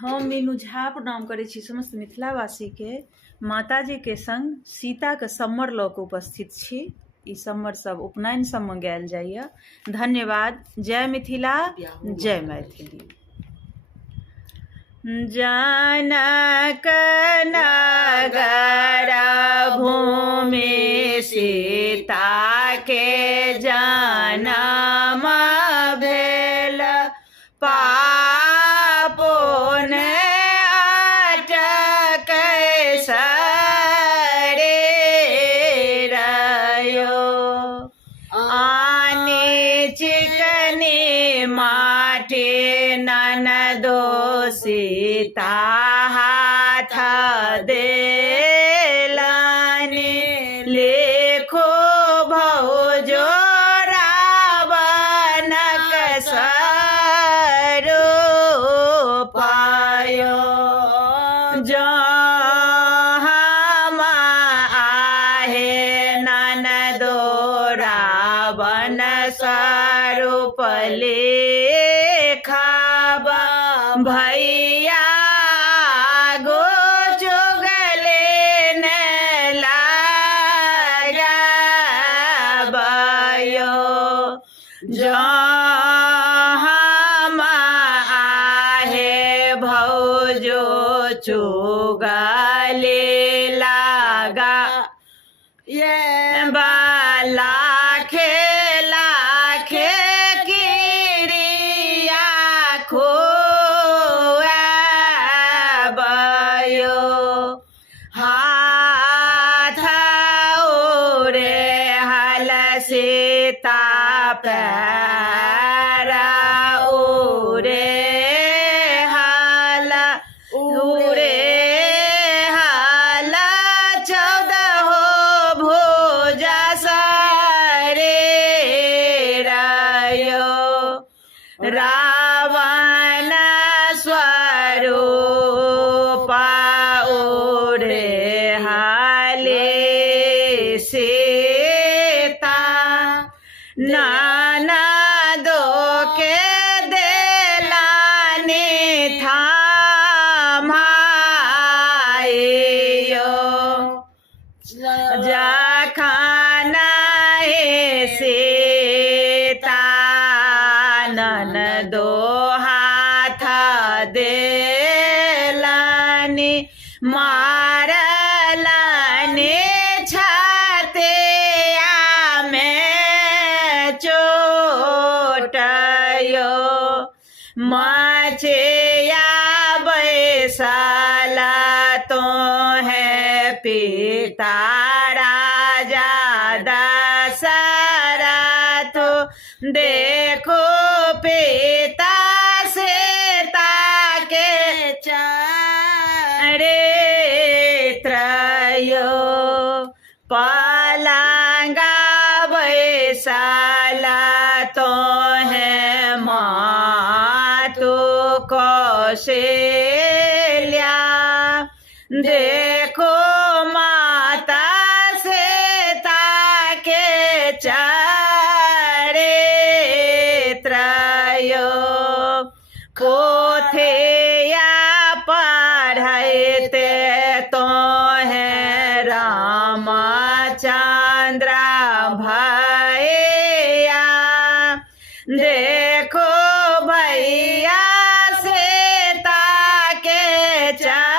हम मीनू झा प्रणाम करै छी समस्त मिथिलावासी के। माताजी के संग सीता के सम्मर लऽ कऽ उपस्थित छी। ई सम्मर सब उपनयन सब में गायल जाइए। धन्यवाद। जय मिथिला, जय मैथिली। जनक नगर भूमि सीता के जनम भेल, पापों ने अटकै सरे रयो। आनी चिकनी माटी ननदो सीता हाथ देलानी, लिखो भौजो रावणक स्वरूपायो। जो हम आहे ननदो रावण स्वरूप लेखब, भैया गो चुगले न लागबयो। जो हम आहे भौजो चुगले लागा, ये लाखे लाखे किरिया खोआबयो। हाथ ओरे हल सीता पैर ओरे हल, उरे हल 14 भुजा सरे रयो। रावण स्वरूप ओरे हाले सीता, ननदो के देलानी थामाइयो। जखन सीता ननदो हाथ देलानी, मारलानी छातिया में चोटयो। मचिया बैसल तो है पिता राजा दशरथ, देखो पिता सीता के चरित्रयो। पलंगा बैसल तो है मातु कौशल्या, देखो माता सीता के चरित्रयो। पोथिया पढ़ते तो है रामचंद्र भैया, देखो भैया सीता के चरित्रयो।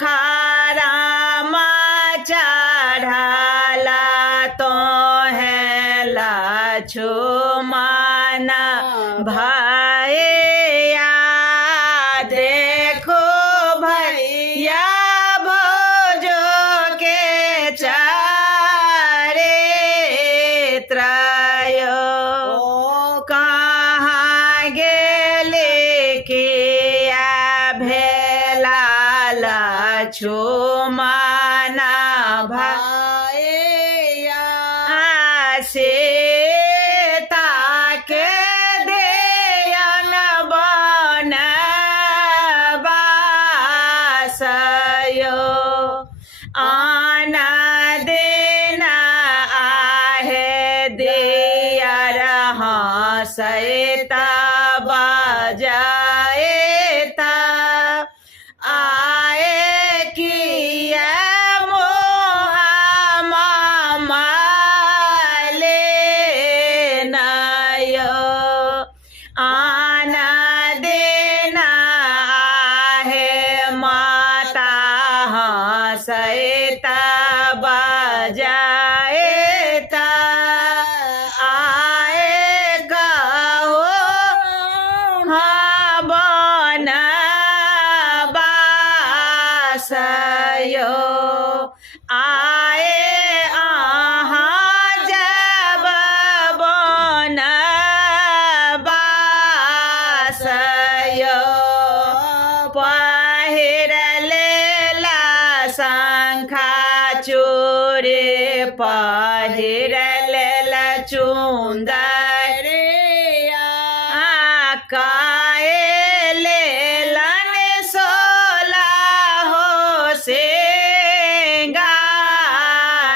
खराम चढ़ला तो है लक्ष्मण भैया, देखो भैया भौजो के चरित्रयो। कहाँ गेले किया भेला लक्ष्मण भैया, सीता के देयन सैता बजाएता आए किया मोहा मामाले नयो आना देना है माता सैता बजाएता आएगा हो हाँ बना बासयो आए आहाँ जब बना बासयो पहिर लेला शंखा चूरे पहिर लेला चुंदरिया काए लेलन सोला हो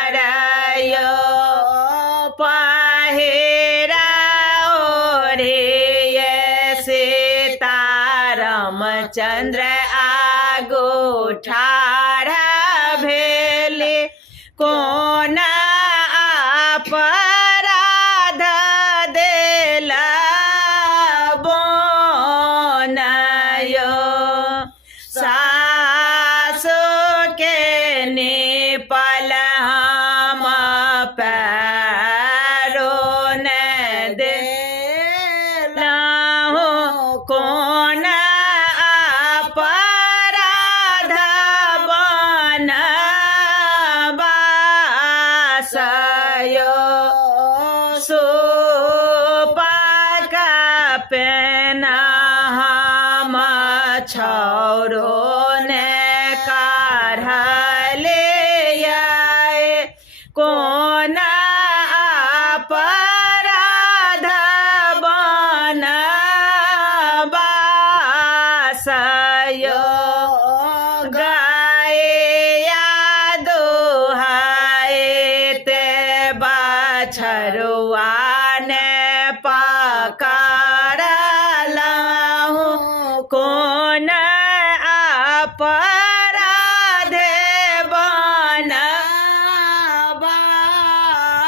सिंगारयो पहिरा ओढ़े सीतारामचंद्र आगो ठाढ़ा भेले कोन अपराध देला बोनयो सासु के निपल हम पैरों न देला कोन अपराध बनबासयो सुपक पेना हम छौरो ने काढ़ले आए कोन अपराध बनबासयो गाए दुहाए ते बछरुआ ने पकड़लहु कोन अपराध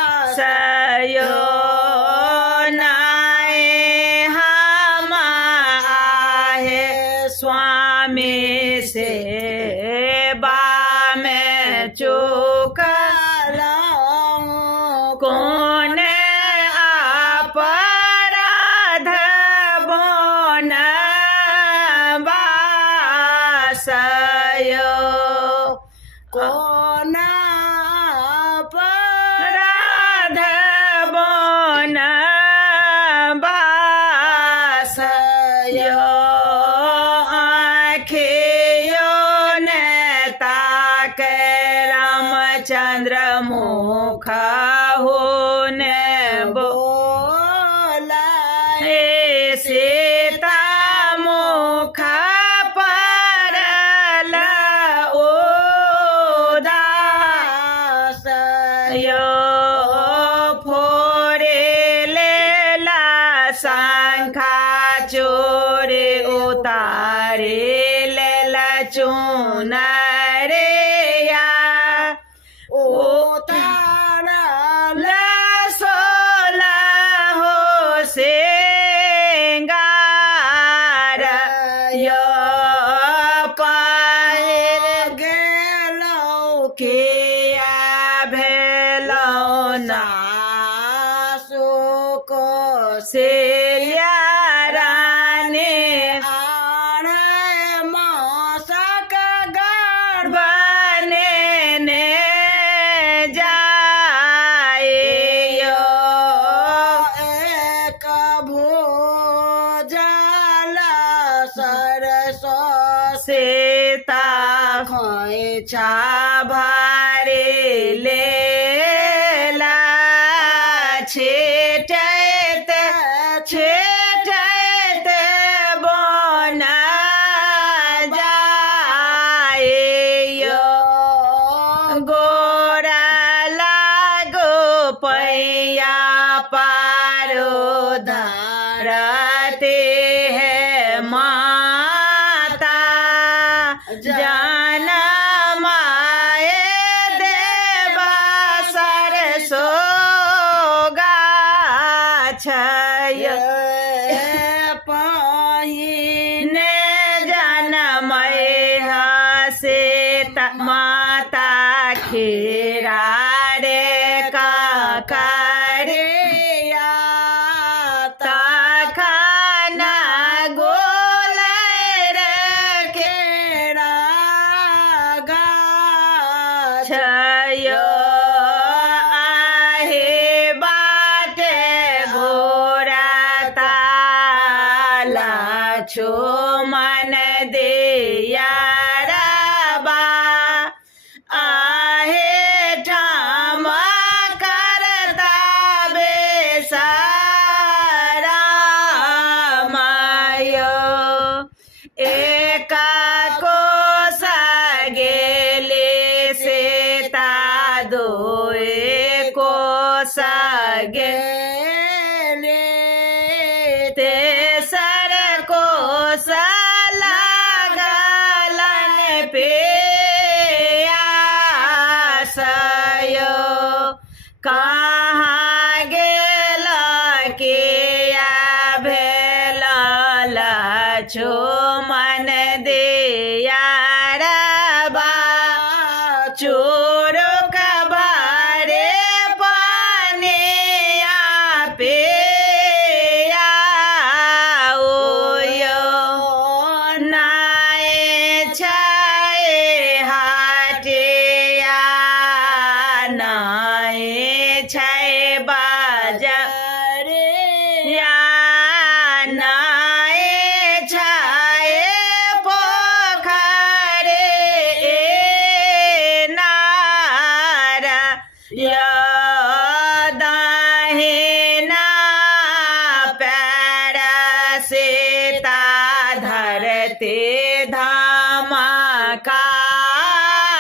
बनबासयो नाए हम आहे स्वामी सेवा में चूकलहु कोन अपराध बनबासयो कोन अपराध बनबासयो आँखियों ने ताके रामचंद्र मुख होने बोला हे सीता मुख परल उदासयो फोड़े लेला शंखा चोरे उतारे लेला चुनरिया उतारल सोला हो सिंगारयो पहिर गेलौ किया भेलौ नासु को सिया रानी आढ़ मासक गर्भने ने जाइयो एक भोजल सरसो सीता खोइछा भारी लेला छेटैत छेटैत बना जाइयो गोरा लागो पैया पारो धा करते हैं माता जनम आए देवा सरसो गाछय पहिने जनमय से माता खीरा रे काकरे तखना गोल रे केरा गाछय आहे बाटे घोरा ताला छो मन दिया रबा आहे ठाम करता बेसारा मायो एका को सगेले से ता दोए को सगेले तेसर को सलगलन पे आसयो कहाँ गेल के भेल छो मन दिया रबा चोर कबारे पाने पे आओयो नाए छाए हाटिया नाए छाए बाजारे या नाए छाए पोखरे नारा दाहिना पैर से ता धरते धामा काओला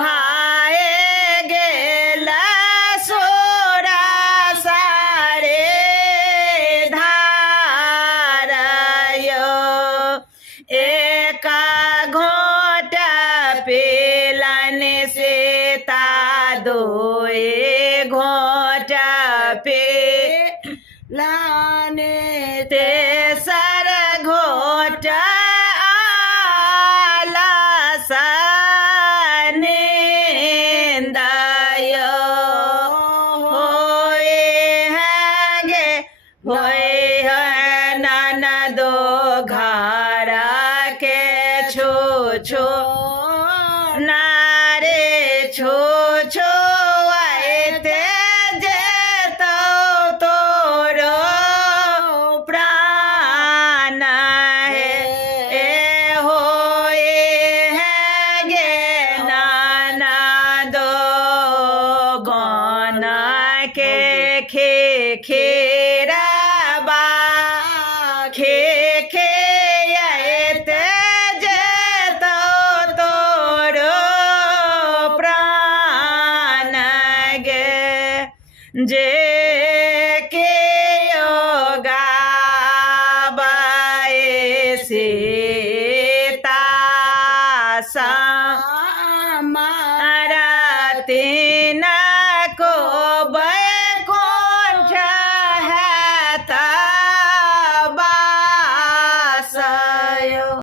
भाए गेला सोरा सारे धारयो एका घोट पेलन से ता दोए घोट पे लाने तेसर घोट आला सनेंदायो होए हैगे होए है ननदो घरा के छो छो नारे छो छो आए ते जेतो तोरो प्राण है ए होए हैगे ननदो गौना के खे